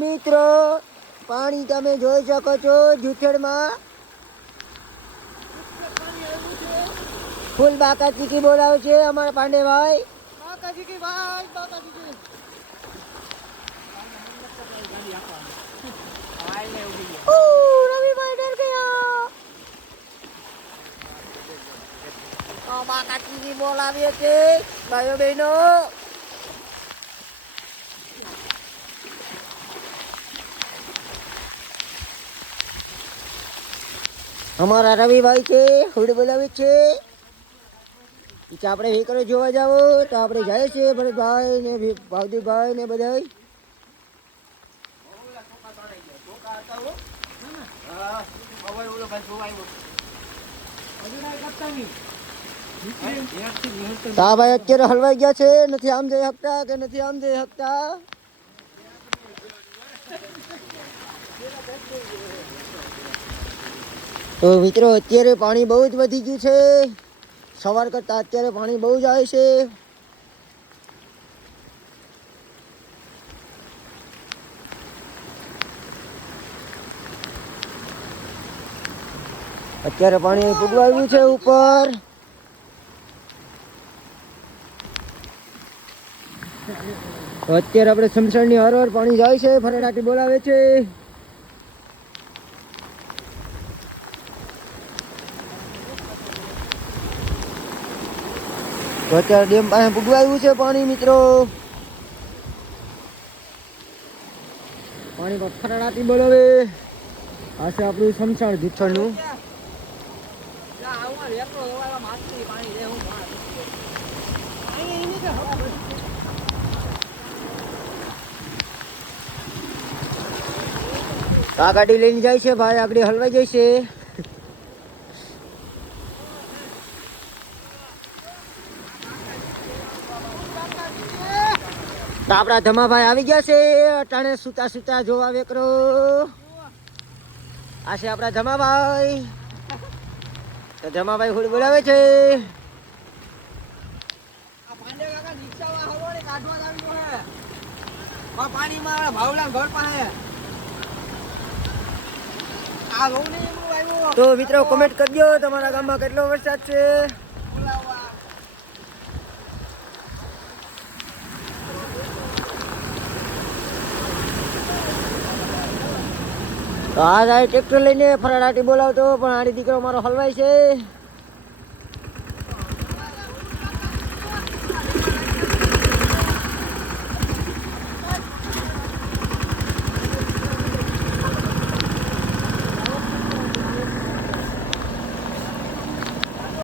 મિત્રો પાણી તમે જોઈ શકો છો જુઠેડમાં ફૂલ બાકા ચીકી બોલાવે છે અમારા પાંડેભાઈ. બાકા ચીકી ભાઈ, બાકા ચીકી. રવિભાઈ ડર ગયા. બાકા ચીકી બોલાવીએ છે ભાઈઓ બહેનો. અમારા રવિભાઈ છે હુડ બોલાવે છે. આપણે વેકરો જોવા જાવ તો આપણે જાય છે ભરતભાઈ ને ભાવદીભાઈ ને બધા. તા ભાઈ અત્યારે હલવાઈ ગયા છે, નથી આમ જઈ શકતા કે નથી આમ જઈ શકતા. તો મિત્રો અત્યારે પાણી બહુ જ વધી ગયું છે. સવાર કરતા અત્યારે પાણી બહુ જ આવે છે. અત્યારે પાણી પૂગવા આવ્યું છે ઉપર. તો અત્યારે આપણે સમસણની હરહર પાણી જાય છે, ફરડાટી બોલાવે છે. તો અત્યારે ડેમ પાસે પૂગવા આવ્યું છે પાણી મિત્રો. પાણી પર ફરડાટી બોલાવે. આ છે આપણું સમસણ જુઠ્ઠણનું. આ ગાડી લઈને જાય છે ભાઈ, આગળ હલવાઈ જાય છે. તો આપણા ધમાભાઈ આવી ગયા છે અટાણે સુતા સુતા જોવા વેકરો. આ છે આપણા ધમાભાઈ. તો ધમાભાઈ હુડ બોલાવે છે. તો મિત્રો કોમેન્ટ કરજો તમારા ગામમાં કેટલો વરસાદ છે. તો આ જાય ટ્રેક્ટર લઈને ફરાડાટી બોલાવતો પણ આડી દીકરો મારો હલવાય છે.